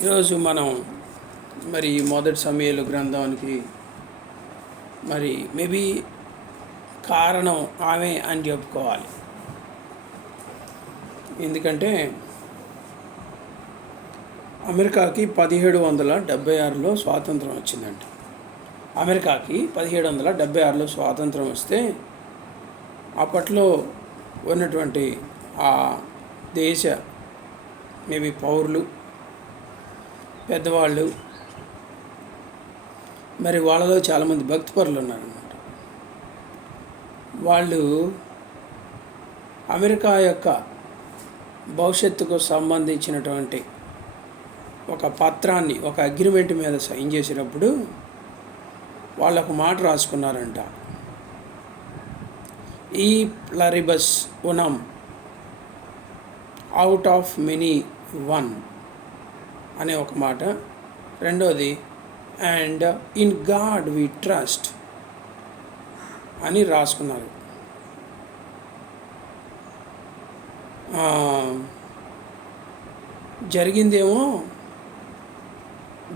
ఈరోజు మనం మరి మొదటి సమయాలు గ్రంథానికి మరి మేబీ కారణం ఆమె అని చెప్పుకోవాలి. ఎందుకంటే అమెరికాకి 1776లో స్వాతంత్రం వచ్చిందంట. అమెరికాకి 1776లో స్వాతంత్రం వస్తే అప్పట్లో ఉన్నటువంటి ఆ దేశ మేబీ పౌరులు, పెద్దవాళ్ళు, మరి వాళ్ళలో చాలామంది భక్తిపరులు ఉన్నారన్నమాట. వాళ్ళు అమెరికా యొక్క భవిష్యత్తుకు సంబంధించినటువంటి ఒక పత్రాన్ని, ఒక అగ్రిమెంట్ మీద సైన్ చేసేటప్పుడు వాళ్ళు ఒక మాట రాసుకున్నారంట. ఈ pluribus unum out of many one అనే ఒక మాట. రెండోది and in God we trust అని రాసుకున్నారు.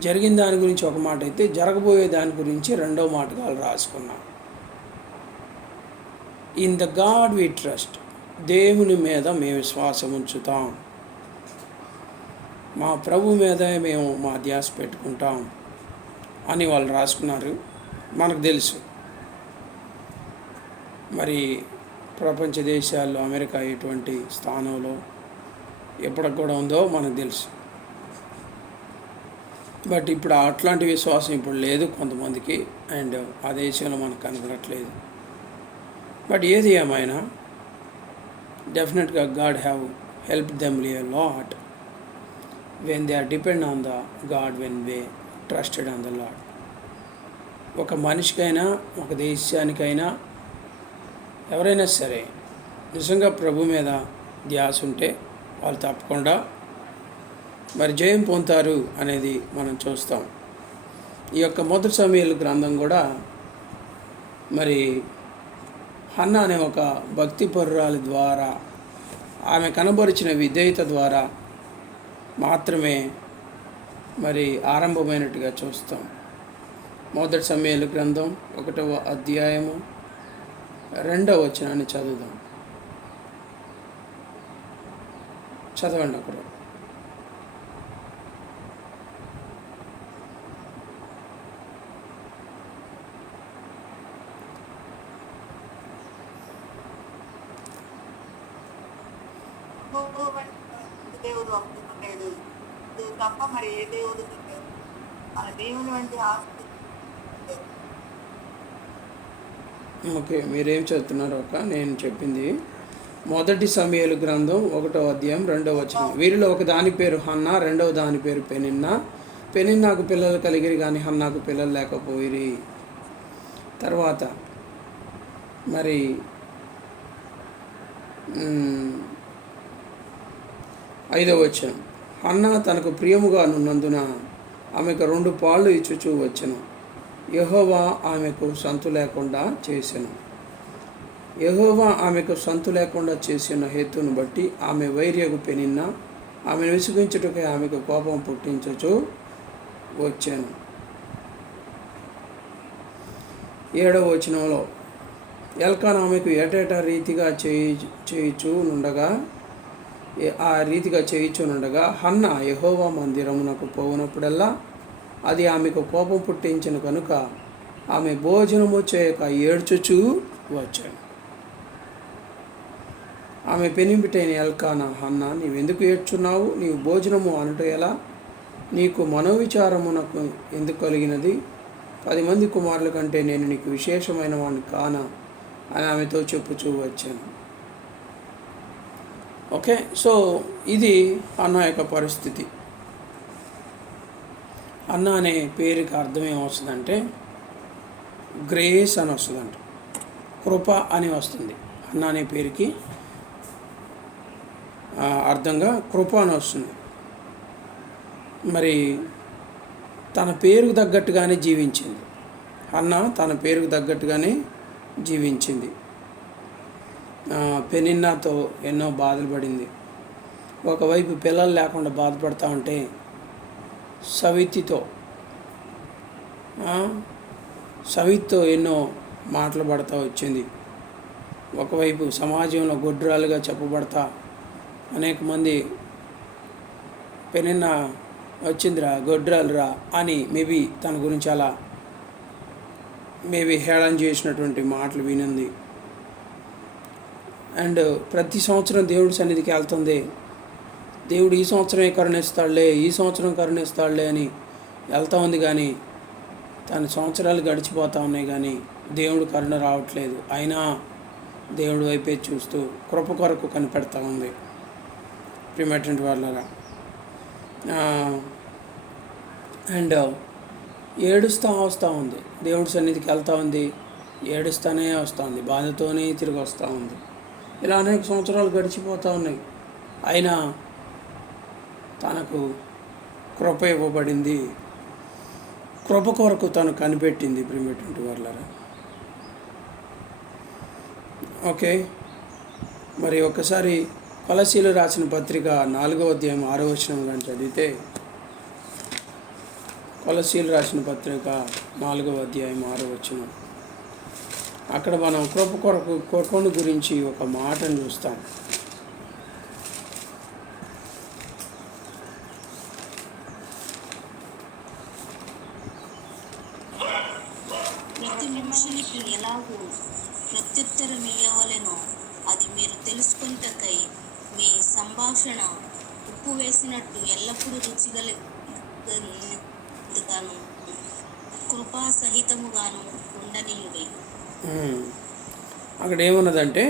జరిగిన దాని గురించి ఒక మాట అయితే, జరగబోయే దాని గురించి రెండో మాటగా వాళ్ళు రాసుకున్నారు. In the God we trust, దేవుని మీద మేము విశ్వాసం ఉంచుతాం, మా ప్రభు మీద మేము మా ధ్యాస పెట్టుకుంటాం అని వాళ్ళు రాసుకున్నారు. మనకు తెలుసు మరి ప్రపంచ దేశాల్లో అమెరికా ఎటువంటి స్థానంలో ఎప్పటికి కూడా ఉందో మనకు తెలుసు. బట్ ఇప్పుడు అట్లాంటి విశ్వాసం ఇప్పుడు లేదు కొంతమందికి, అండ్ ఆ దేశంలో మనకు కనబడట్లేదు. బట్ ఏది ఏమైనా డెఫినెట్గా God have help them a lot when they are depend on the God, when they trusted on the Lord. ఒక మనిషికైనా, ఒక దేశానికైనా, ఎవరైనా సరే నిజంగా ప్రభు మీద ధ్యాస ఉంటే వాళ్ళు తప్పకుండా మరి జయం పొందుతారు అనేది మనం చూస్తాం. ఈ యొక్క మొదటి సమయాల గ్రంథం కూడా మరి హన్నా అనే ఒక భక్తి పరురాలి ద్వారా, ఆమె కనబరిచిన విధేయత ద్వారా మాత్రమే మరి ఆరంభమైనట్టుగా చూస్తాం. మొదటి సమయాల గ్రంథం 1వ అధ్యాయము 2వ వచనాన్ని చదువుదాం. చదవండి ఒకరు. దేవుడు ఒప్పుకున్నాడు తప్ప మరి ఏ దేవుడు మన దేవుని వంటి ఆస్తి. ఓకే, మీరేం చదువుతున్నారు నేను చెప్పింది మొదటి సమయాల గ్రంథం 1వ అధ్యాయం 2వ వచనం. వీరిలో ఒక దాని పేరు హన్నా, రెండవ దాని పేరు పెనిన్నా. పెనిన్నాకు పిల్లలు కలిగిరి కానీ హన్నాకు పిల్లలు లేకపోయిరి. తర్వాత మరి 5వ వచనం. హన్నా తనకు ప్రియముగా నున్నందున ఆమెకు 2 పాళ్ళు ఇచ్చుచూ వచ్చెను. యెహోవా ఆమెకు సంతు లేకుండా చేసెను. యెహోవా ఆమెకు సంతు లేకుండా చేసిన హేతును బట్టి ఆమె వైర్యగు పెనిన్నా ఆమెను విసిగించుటకై ఆమెకు కోపం పుట్టించుచూ వచ్చాను. 7వ వచనంలో ఎల్కానా ఆమెకు ఏటేటా రీతిగా చేయుచునుండగా హన్నా యెహోవా మందిరమునకు పోవునప్పుడల్లా అది ఆమెకు కోపం పుట్టించిన కనుక ఆమె భోజనము చేయక ఏడ్చుచూ వచ్చాను. ఆమె పెనిమిటైన ఎల్కానా, హన్నా, నీవెందుకు ఏడ్చున్నావు? నీవు భోజనము అనుట ఎలా? నీకు మనోవిచారమునకు ఎందుకు కలిగినది? 10 మంది కుమారుల కంటే నేను నీకు విశేషమైన వాడిని కానా అని ఆమెతో చెప్పుచూ వచ్చాను. ఓకే, సో ఇది అన్నా యొక్క పరిస్థితి. అన్నా అనే పేరుకి అర్థం ఏమొస్తుందంటే గ్రేస్ అని వస్తుందంట, కృప అని వస్తుంది. అన్నా అనే పేరుకి అర్థంగా కృప అని వస్తుంది. మరి తన పేరుకు తగ్గట్టుగానే జీవించింది. అన్నా తన పేరుకు తగ్గట్టుగానే జీవించింది. పెనిన్నాతో ఎన్నో బాధలు పడింది. ఒకవైపు పిల్లలు లేకుండా బాధపడతా ఉంటే సవితితో సవితితో ఎన్నో మాటలు పడతా వచ్చింది. ఒకవైపు సమాజంలో గొడ్రాలుగా చెప్పబడతా అనేక మంది పెనిన్న వచ్చిందిరా గొడ్రాలురా అని మేబీ తన గురించి అలా మేబీ హేళన చేసినటువంటి మాటలు వినింది. అండ్ ప్రతి సంవత్సరం దేవుడి సన్నిధికి వెళ్తుంది. దేవుడు ఈ సంవత్సరమే కరుణిస్తాడులే అని వెళ్తూ ఉంది. కానీ తన సంవత్సరాలు గడిచిపోతూ ఉన్నాయి కానీ దేవుడు కరుణ రావట్లేదు. అయినా దేవుడి వైపే చూస్తూ కృప కొరకు కనిపెడతా ఉంది. ప్రియమైనటువంటి వాళ్ళరా, అండ్ ఏడుస్తూ వస్తూ ఉంది. దేవుడి సన్నిధికి వెళ్తూ ఉంది, ఏడుస్తూనే వస్తూ ఉంది, బాధతోనే తిరిగి వస్తూ ఉంది. ఇలా అనేక సంవత్సరాలు గడిచిపోతూ ఉన్నాయి. అయినా తనకు కృప ఇవ్వబడింది. కృప కొరకు తను కనిపెట్టింది. ప్రియమైనటువంటి వాళ్ళరా, ఓకే. మరి ఒకసారి కొలసీలు రాసిన పత్రిక 4వ అధ్యాయం 6వ వచనం కానీ చదివితే, కొలసీలు రాసిన పత్రిక 4వ అధ్యాయం 6వ వచనం, అక్కడ మనం కృప కొరకు కృపను గురించి ఒక మాటను చూస్తాం. ప్రతి మనుషునికి ఎలాగూ ప్రత్యుత్తరం ఇయ్యవలెనో అది మీరు తెలుసుకొనుటకై మీ సంభాషణ ఉప్పు వేసినట్టు ఎల్లప్పుడూ రుచిగలగాను కృపా సహితముగాను ఉండనీయుడి. అక్కడ ఏమన్నదంటే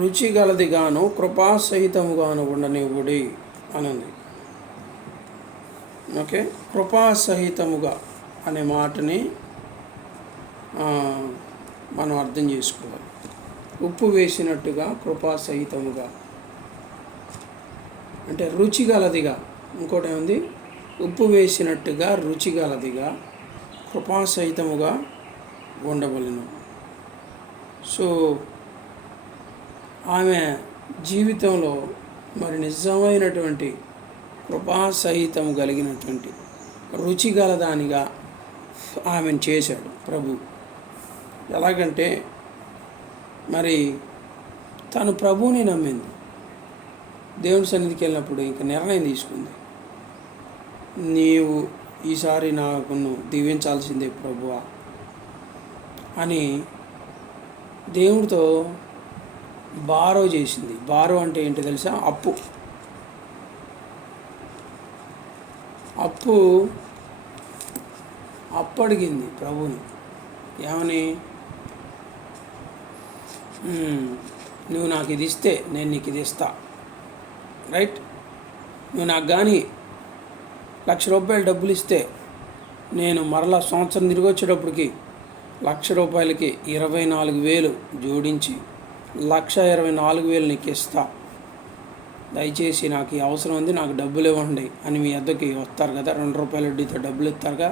రుచిగలదిగాను కృపాసహితముగాను ఉండనివ్వుడి అనుంది. ఓకే, కృపాసహితముగా అనే మాటని మనం అర్థం చేసుకోవాలి. ఉప్పు వేసినట్టుగా కృపాసహితముగా అంటే రుచిగలదిగా. ఇంకోటి ఏముంది? ఉప్పు వేసినట్టుగా రుచిగలదిగా కృపాసహితముగా ఉండవలెను. సో ఆమె జీవితంలో మరి నిజమైనటువంటి కృపాసహితం కలిగినటువంటి రుచిగలదానిగా ఆమెను చేశాడు ప్రభు. ఎలాగంటే మరి తను ప్రభువుని నమ్మింది. దేవుని సన్నిధికి వెళ్ళినప్పుడు ఇంక నిర్ణయం తీసుకుంది, నీవు ఈసారి నాకు దీవించాల్సిందే ప్రభువా అని దేవుడితో బారో చేసింది. బారో అంటే ఏంటో తెలుసా? అప్పడిగింది ప్రభువుని. ఏమని? నువ్వు నాకు ఇది ఇస్తే నేను నీకు ఇది ఇస్తా, రైట్? నువ్వు నాకు కానీ ₹1,00,000 డబ్బులు ఇస్తే నేను మరలా సంవత్సరం తిరిగి వచ్చేటప్పటికి ₹1,00,000కి 24,000 జోడించి 1,24,000 నీకు ఇస్తా. దయచేసి నాకు ఈ అవసరం ఉంది, నాకు డబ్బులు ఇవ్వండి అని మీ వద్దకి వస్తారు కదా, ₹2 వడ్డీతో డబ్బులు ఇస్తారుగా.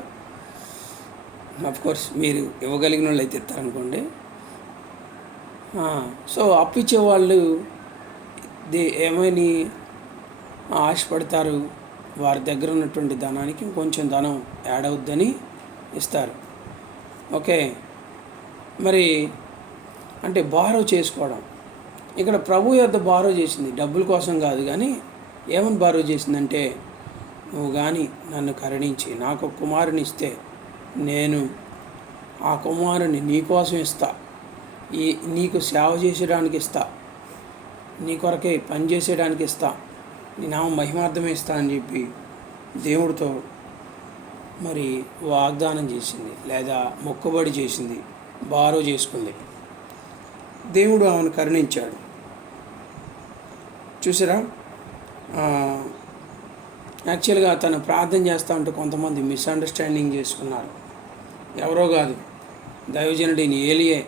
కోర్స్ మీరు ఇవ్వగలిగిన వాళ్ళు అయితే ఇస్తారనుకోండి. సో అప్పిచ్చే వాళ్ళు ఏమని ఆశపడతారు? వారి దగ్గర ఉన్నటువంటి ధనానికి కొంచెం ధనం యాడ్ అవుద్దని ఇస్తారు. ఓకే, మరి అంటే బారో చేసుకోవడం. ఇక్కడ ప్రభు యొద్ద బారో చేసింది, డబ్బుల కోసం కాదు. కానీ ఏమని బారో చేసిందంటే, నువ్వు కానీ నన్ను కరుణించి నాకు ఒక కుమారుని ఇస్తే నేను ఆ కుమారుని నీకోసం ఇస్తా, నీకు సేవ చేసేయడానికి ఇస్తా, నీ కొరకే పని చేసేయడానికి ఇస్తా, నీ నామం మహిమార్థమే ఇస్తా అని చెప్పి దేవుడితో మరి వాగ్దానం చేసింది, లేదా మొక్కుబడి చేసింది, బారో చేసుకుంది. దేవుడు ఆమెను కరుణించాడు. చూసారా? యాక్చువల్గా తను ప్రార్థన చేస్తూ ఉంటే కొంతమంది మిస్అండర్స్టాండింగ్ చేసుకున్నారు. ఎవరో కాదు, దైవజనుడిని ఏలియే.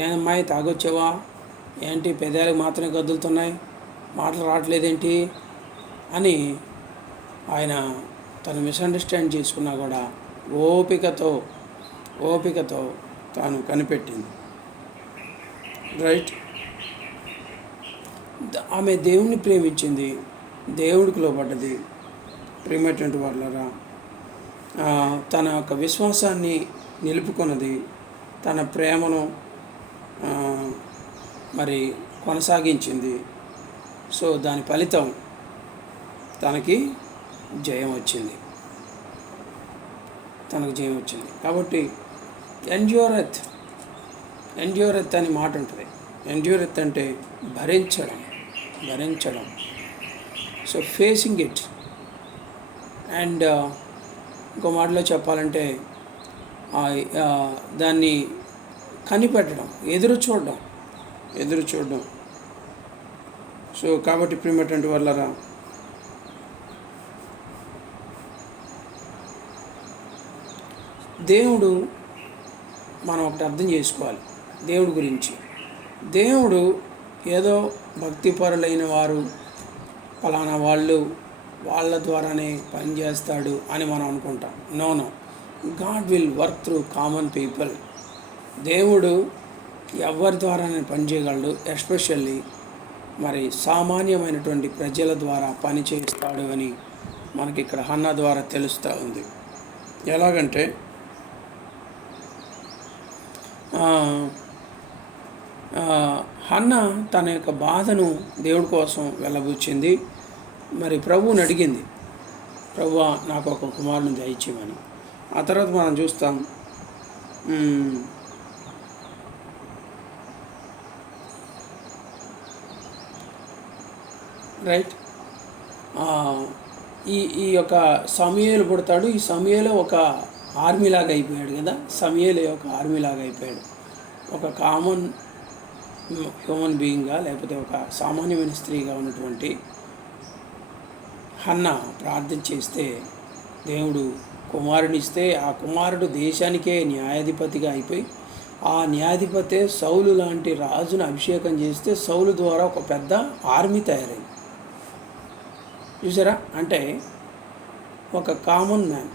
ఏమమ్మాయి తాగొచ్చావా ఏంటి, పెదాలకు మాత్రమే కదులుతున్నాయి, మాటలు రావట్లేదేంటి అని ఆయన తను మిస్అండర్స్టాండ్ చేసుకున్నా కూడా ఓపికతో తాను కనిపెట్టింది, రైట్? ఆమె దేవుణ్ణి ప్రేమించింది, దేవుడికి లోబడ్డది, ప్రియమైనటువంటి వాళ్ళరా, తన యొక్క విశ్వాసాన్ని నిలుపుకున్నది, తన ప్రేమను మరి కొనసాగించింది. సో దాని ఫలితం తనకి జయం వచ్చింది. కాబట్టి ఎండ్యూరెత్ అని మాట ఉంటుంది. ఎండ్యూరెత్ అంటే భరించడం. So facing it. అండ్ ఇంకో మాటలో చెప్పాలంటే దాన్ని కనిపెట్టడం, ఎదురు చూడడం. సో కాబట్టి ప్రియమైనటువంటి వాళ్ళరా, దేవుడు మనం ఒకటి అర్థం చేసుకోవాలి. దేవుడి గురించి, దేవుడు ఏదో భక్తిపరులైన వారు, ఫలానా వాళ్ళ ద్వారానే పనిచేస్తాడు అని మనం అనుకుంటాం. No, God will work through common people. దేవుడు ఎవరి ద్వారానే పనిచేయగలడు, ఎస్పెషల్లీ మరి సామాన్యమైనటువంటి ప్రజల ద్వారా పని చేస్తాడు అని మనకి ఇక్కడ హన్నా ద్వారా తెలుస్తూ ఉంది. ఎలాగంటే హన్నా తన యొక్క బాధను దేవుడి కోసం వెళ్ళబుచ్చింది. మరి ప్రభువుని అడిగింది, ప్రభువా నాకు ఒక కుమారుని దయచేయమని. ఆ తర్వాత మనం చూస్తాం, రైట్, ఈ యొక్క సమూయేలు పుడతాడు. ఈ సమూయేలు ఒక ఆర్మీలాగా అయిపోయాడు కదా. సమూయేలు ఒక ఆర్మీలాగా అయిపోయాడు. ఒక కామన్ హ్యూమన్ బీయింగ్గా, లేకపోతే ఒక సామాన్యమైన స్త్రీగా ఉన్నటువంటి హన్నా ప్రార్థన చేస్తే దేవుడు కుమారునిస్తే, ఆ కుమారుడు దేశానికే న్యాయాధిపతిగా అయిపోయి, ఆ న్యాయాధిపతే సౌలు లాంటి రాజును అభిషేకం చేస్తే సౌలు ద్వారా ఒక పెద్ద ఆర్మీ తయారైంది. చూసారా? అంటే ఒక కామన్ మ్యాన్,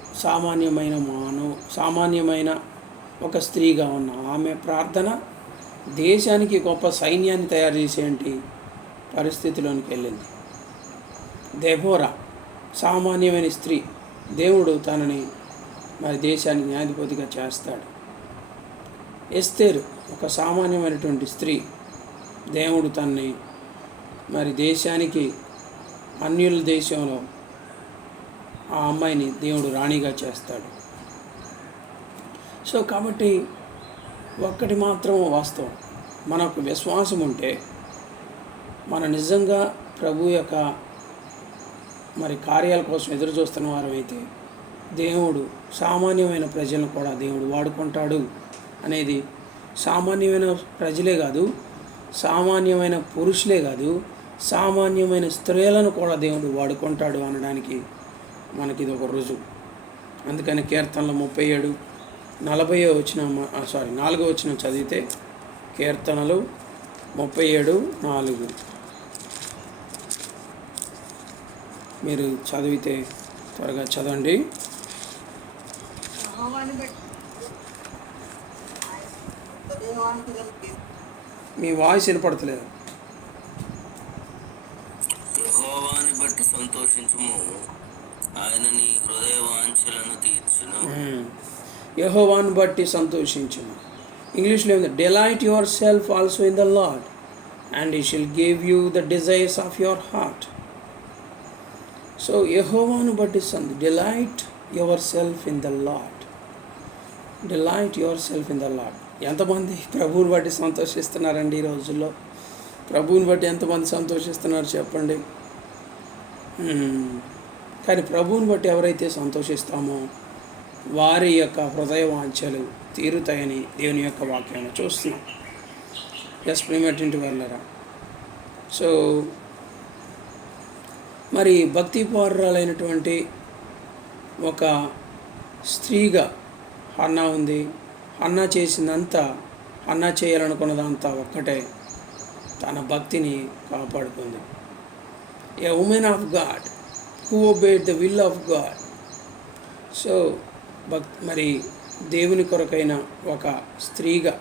సామాన్యమైన ఒక స్త్రీగా ఉన్న ఆమె ప్రార్థన దేశానికి గొప్ప సైన్యాన్ని తయారు చేసేంటి పరిస్థితిలోనికి వెళ్ళింది. దెబోరా సామాన్యమైన స్త్రీ, దేవుడు తనని మరి దేశానికి న్యాయాధిపతిగా చేస్తాడు. ఎస్తేరు ఒక సామాన్యమైనటువంటి స్త్రీ, దేవుడు తనని మరి దేశానికి, అన్యుల దేశంలో ఆ అమ్మాయిని దేవుడు రాణిగా చేస్తాడు. సో కాబట్టి ఒక్కటి మాత్రం వాస్తవం, మనకు విశ్వాసం ఉంటే, మన నిజంగా ప్రభు యొక్క మరి కార్యాల కోసం ఎదురు చూస్తున్న వారమైతే దేవుడు సామాన్యమైన ప్రజలను కూడా దేవుడు వాడుకుంటాడు అనేది, సామాన్యమైన ప్రజలే కాదు, సామాన్యమైన పురుషులే కాదు, సామాన్యమైన స్త్రీలను కూడా దేవుడు వాడుకుంటాడు అనడానికి మనకి ఇది ఒక రుజువు. అందుకని కీర్తనలు 4వ వచనం చదివితే, కీర్తనలు 37:4 మీరు చదివితే త్వరగా చదవండి. మీ వాయిస్ వినపడతలేదు. యెహోవాని బట్టి సంతోషించుము, ఆయన నీ హృదయ వాంఛలను తీర్చును. యెహోవాను బట్టి సంతోషించుము. ఇంగ్లీష్లో ఉంది, delight your self also in the lord and he షిల్ give you the desires of your heart. So యెహోవాను బట్టి delight your self in the lord. ఎంతమంది ప్రభువుని బట్టి సంతోషిస్తున్నారండి ఈ రోజుల్లో? ప్రభువుని బట్టి ఎంతమంది సంతోషిస్తున్నారు చెప్పండి? కానీ ప్రభువుని బట్టి ఎవరైతే సంతోషిస్తామో వారి యొక్క హృదయ వాంఛలు తీరుతాయని దేవుని యొక్క వాక్యాన్ని చూస్తున్నాం. ఎస్ ప్రియమైనటువంటి వాళ్ళరా, సో మరి భక్తిపరురాలైనటువంటి ఒక స్త్రీగా హన్నా ఉంది. హన్నా చేసిందంతా, హన్నా చేయాలనుకున్నదంతా ఒక్కటే, తన భక్తిని కాపాడుకుంది. A woman of God who obeyed the will of God. So మరి దేవుని కొరకైన ఒక స్త్రీగా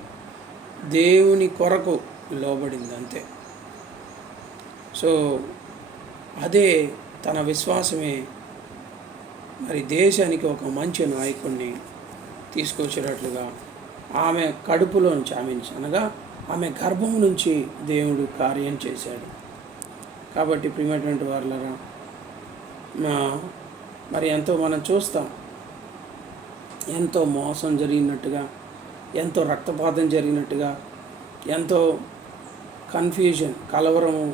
దేవుని కొరకు లోబడింది అంతే. సో అదే తన విశ్వాసమే మరి దేశానికి ఒక మంచి నాయకుడిని తీసుకొచ్చేటట్లుగా ఆమె కడుపులో నుంచి అనగా ఆమె గర్భం నుంచి దేవుడు కార్యం చేశాడు. కాబట్టి ప్రియమైనటువంటి వారులారా, మరి ఎంతో మనం చూస్తాం, ఎంతో మోసం జరిగినట్టుగా, ఎంతో రక్తపాతం జరిగినట్టుగా, ఎంతో కన్ఫ్యూజన్, కలవరము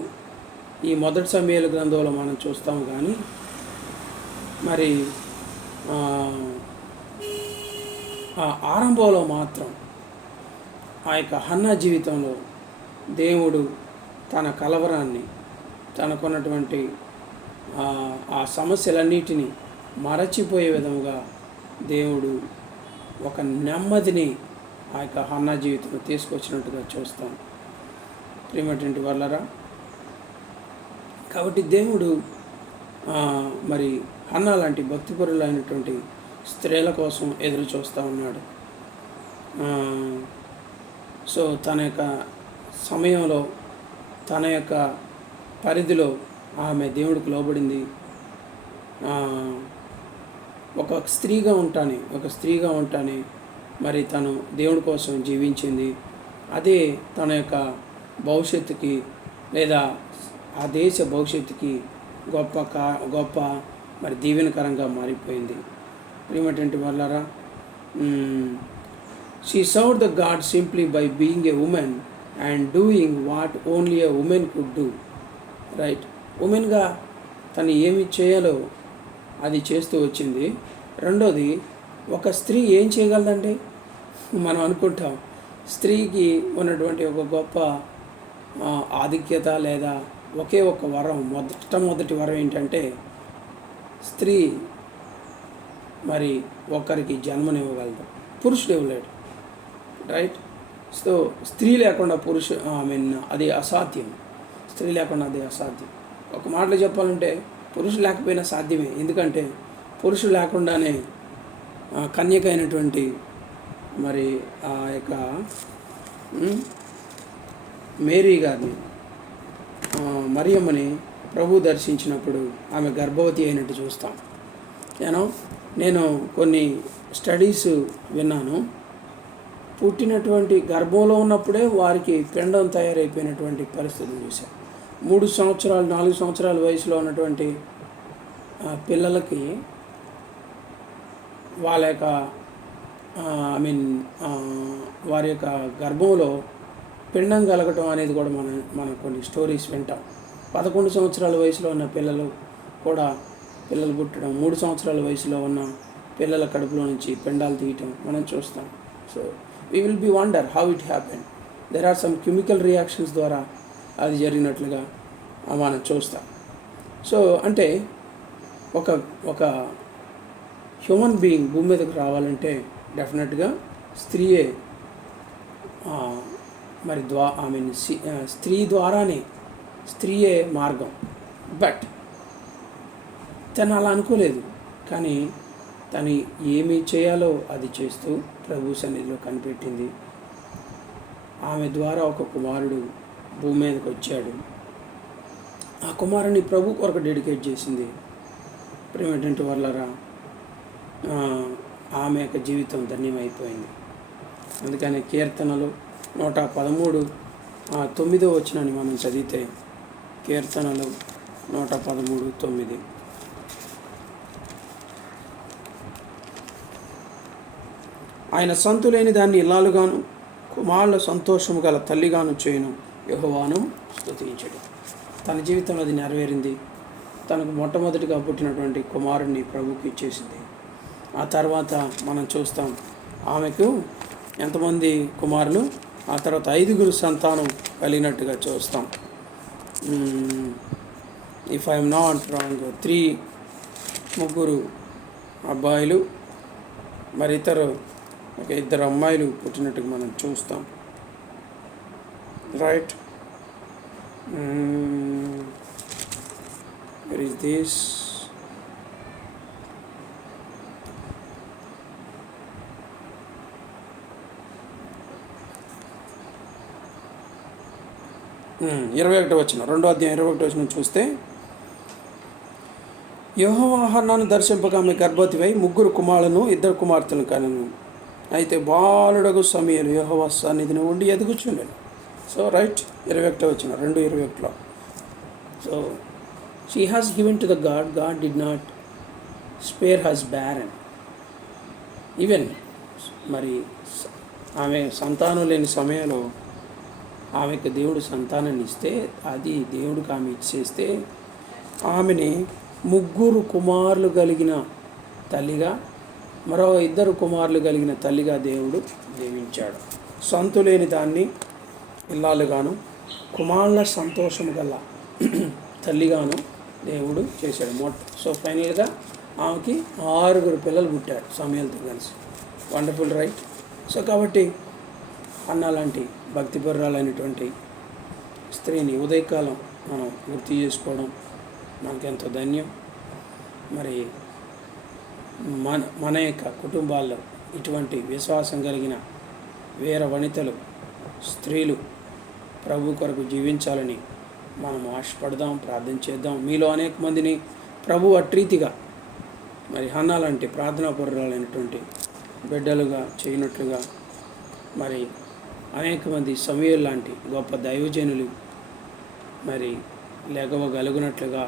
ఈ మొదటి సమయాల గ్రంథంలో మనం చూస్తాం. కానీ మరి ఆరంభంలో మాత్రం ఆ యొక్క హన్నా జీవితంలో దేవుడు తన కలవరాన్ని, తనకున్నటువంటి ఆ సమస్యలన్నిటినీ మరచిపోయే విధంగా దేవుడు ఒక నెమ్మదిని ఆ యొక్క హన్నా జీవితంలో తీసుకొచ్చినట్టుగా చూస్తాం. ప్రియమైనటువంటి వాళ్ళరా, కాబట్టి దేవుడు మరి హన్నా లాంటి భక్తిపరులైనటువంటి స్త్రీల కోసం ఎదురు చూస్తూ ఉన్నాడు. సో తన యొక్క సమయంలో, తన యొక్క పరిధిలో ఆమె దేవుడికి లోబడింది. ఒక స్త్రీగా ఉంటానే మరి తను దేవుడి కోసం జీవించింది. అదే తన యొక్క భవిష్యత్తుకి లేదా ఆ దేశ భవిష్యత్తుకి గొప్ప మరి దీవెనకరంగా మారిపోయింది. ప్రియమైనటువంటి వాళ్ళారా, she served the God simply by being a woman and doing what only a woman could do. Right, ఉమెన్గా తను ఏమి చేయాలో అది చేస్తూ వచ్చింది. రెండోది, ఒక స్త్రీ ఏం చేయగలదండి? మనం అనుకుంటాం స్త్రీకి ఉన్నటువంటి ఒక గొప్ప ఆధిక్యత లేదా ఒకే ఒక వరం, మొదటి వరం ఏంటంటే స్త్రీ మరి ఒకరికి జన్మనివ్వగలదు, పురుషుడు ఇవ్వలేడు. రైట్. సో స్త్రీ లేకుండా అది అసాధ్యం. స్త్రీ లేకుండా అది అసాధ్యం. ఒక మాటలో చెప్పాలంటే పురుషుడు లేకపోయినా సాధ్యమే. ఎందుకంటే పురుషుడు లేకుండానే కన్యకైనటువంటి మరి ఆ యొక్క మేరీ గారిని, మరియమ్మని ప్రభు దర్శించినప్పుడు ఆమె గర్భవతి అయినట్టు చూస్తాం. నేను కొన్ని స్టడీస్ విన్నాను. పుట్టినటువంటి గర్భంలో ఉన్నప్పుడే వారికి పిండం తయారైపోయినటువంటి పరిస్థితులు చూశాను. 3 సంవత్సరాలు 4 సంవత్సరాల వయసులో ఉన్నటువంటి పిల్లలకి వాళ్ళ యొక్క వారి యొక్క గర్భంలో పిండం కలగటం అనేది కూడా మనం కొన్ని స్టోరీస్ వింటాం. 11 సంవత్సరాల వయసులో ఉన్న పిల్లలు పుట్టడం, 3 సంవత్సరాల వయసులో ఉన్న పిల్లల కడుపులో నుంచి పిండాలు తీయటం మనం చూస్తాం. So we will be wonder how it happened. There are some chemical reactions ద్వారా అది జరిగినట్లుగా మనం చూస్తాం. సో అంటే ఒక హ్యూమన్ బీయింగ్ భూమి మీదకి రావాలంటే డెఫినెట్గా స్త్రీయే మరి స్త్రీ ద్వారానే, స్త్రీయే మార్గం. బట్ తను అలా అనుకోలేదు. కానీ తను ఏమి చేయాలో అది చేస్తూ ప్రభు సన్నిధిలో కనిపెట్టింది. ఆమె ద్వారా ఒక కుమారుడు భూమి మీదకి వచ్చాడు. ఆ కుమారుని ప్రభు కొరకు డెడికేట్ చేసింది. ప్రియమైనటువంటి వాళ్ళరా, ఆమె యొక్క జీవితం ధన్యమైపోయింది. అందుకని కీర్తనలు 113 9వ వచనాన్ని మనం చదివితే, కీర్తనలు 113:9, ఆయన సంతులేని దాన్ని ఇల్లాలుగాను, కుమారుల సంతోషము గల తల్లిగాను చేయును, యెహోవాను స్తుతించుడు. తన జీవితంలో అది నెరవేరింది. తనకు మొట్టమొదటిగా పుట్టినటువంటి కుమారుడిని ప్రభుకి ఇచ్చేసింది. ఆ తర్వాత మనం చూస్తాం ఆమెకు ఎంతమంది కుమారులు, ఆ తర్వాత 5 సంతానం కలిగినట్టుగా చూస్తాం. ఇఫ్ ఐఎమ్ నాట్ రాంగ్ 3 అబ్బాయిలు, మరి 2 అమ్మాయిలు పుట్టినట్టుగా మనం చూస్తాం. రైట్. Where is this? Wచనం 2వ అధ్యాయం 21 వచనం చూస్తే, యెహోవా హన్నాను దర్శింపగా ఆమె గర్భవతివై 3 కుమారులను 2 కుమార్తెలను కనెను. అయితే బాలుడగు సమయలు యెహోవా సన్నిధిని ఉండి ఎదుగుచుండెను. సో రైట్ 21 వచ్చిన 2:21. So she has given to the God did not spare has barren. Even మరి ఆమె సంతానం లేని సమయంలో ఆమెకు దేవుడు సంతానాన్ని ఇస్తే, అది దేవుడికి ఆమె ఇచ్చేస్తే ఆమెని 3 కుమారులు కలిగిన తల్లిగా, మరో 2 కుమారులు కలిగిన తల్లిగా దేవుడు దీవించాడు. సంతులేని దాన్ని ఇల్లాలుగాను, కుమారుల సంతోషము గల తల్లిగాను దేవుడు చేశాడు. సో ఫైనల్గా ఆమెకి 6 పిల్లలు పుట్టారు సమయలతో కలిసి. Wonderful right. సో కాబట్టి అన్న లాంటి భక్తిపరురాలైనటువంటి స్త్రీని ఉదయకాలం మనం గుర్తు చేసుకోవడం మనకెంతో ధన్యం. మరి మన యొక్క కుటుంబాల్లో ఇటువంటి విశ్వాసం కలిగిన వీర వనితలు, స్త్రీలు ప్రభు కొరకు జీవించాలని మనం ఆశపడదాం, ప్రార్థన చేద్దాం. మీలో అనేక మందిని ప్రభు అట్రీతిగా మరి హన్నా లాంటి ప్రార్థనాపరురాలైనటువంటి బిడ్డలుగా చేయనట్లుగా, మరి అనేక మంది సమూయేలు లాంటి గొప్ప దైవజనులు మరి లెగవగలుగునట్లుగా,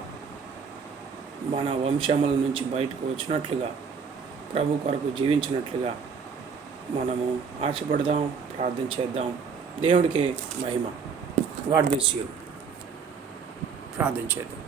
మన వంశముల నుంచి బయటకు వచ్చినట్లుగా, ప్రభు కొరకు జీవించినట్లుగా మనము ఆశపడదాం, ప్రార్థన చేద్దాం. దేవుడికే మహిమ. God bless you. ప్రార్థన చేద్దాం.